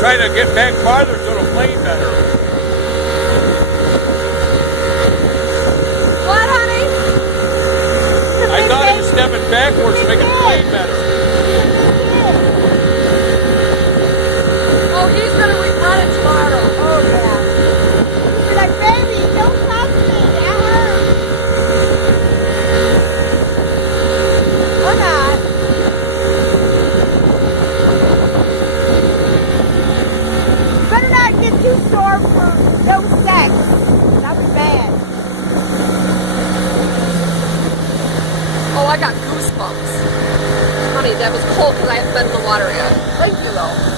trying to get back farther so it'll plane better. What, honey? I thought he was stepping backwards to make it plane better. Oh, he's gonna run it tomorrow. Oh, yeah. He's like, baby, don't touch me. That hurts. Or not. Better not get too sore for no sex. That'd be bad. Oh, I got goosebumps. Honey, that was cold because I haven't been in the water yet. Thank you, though.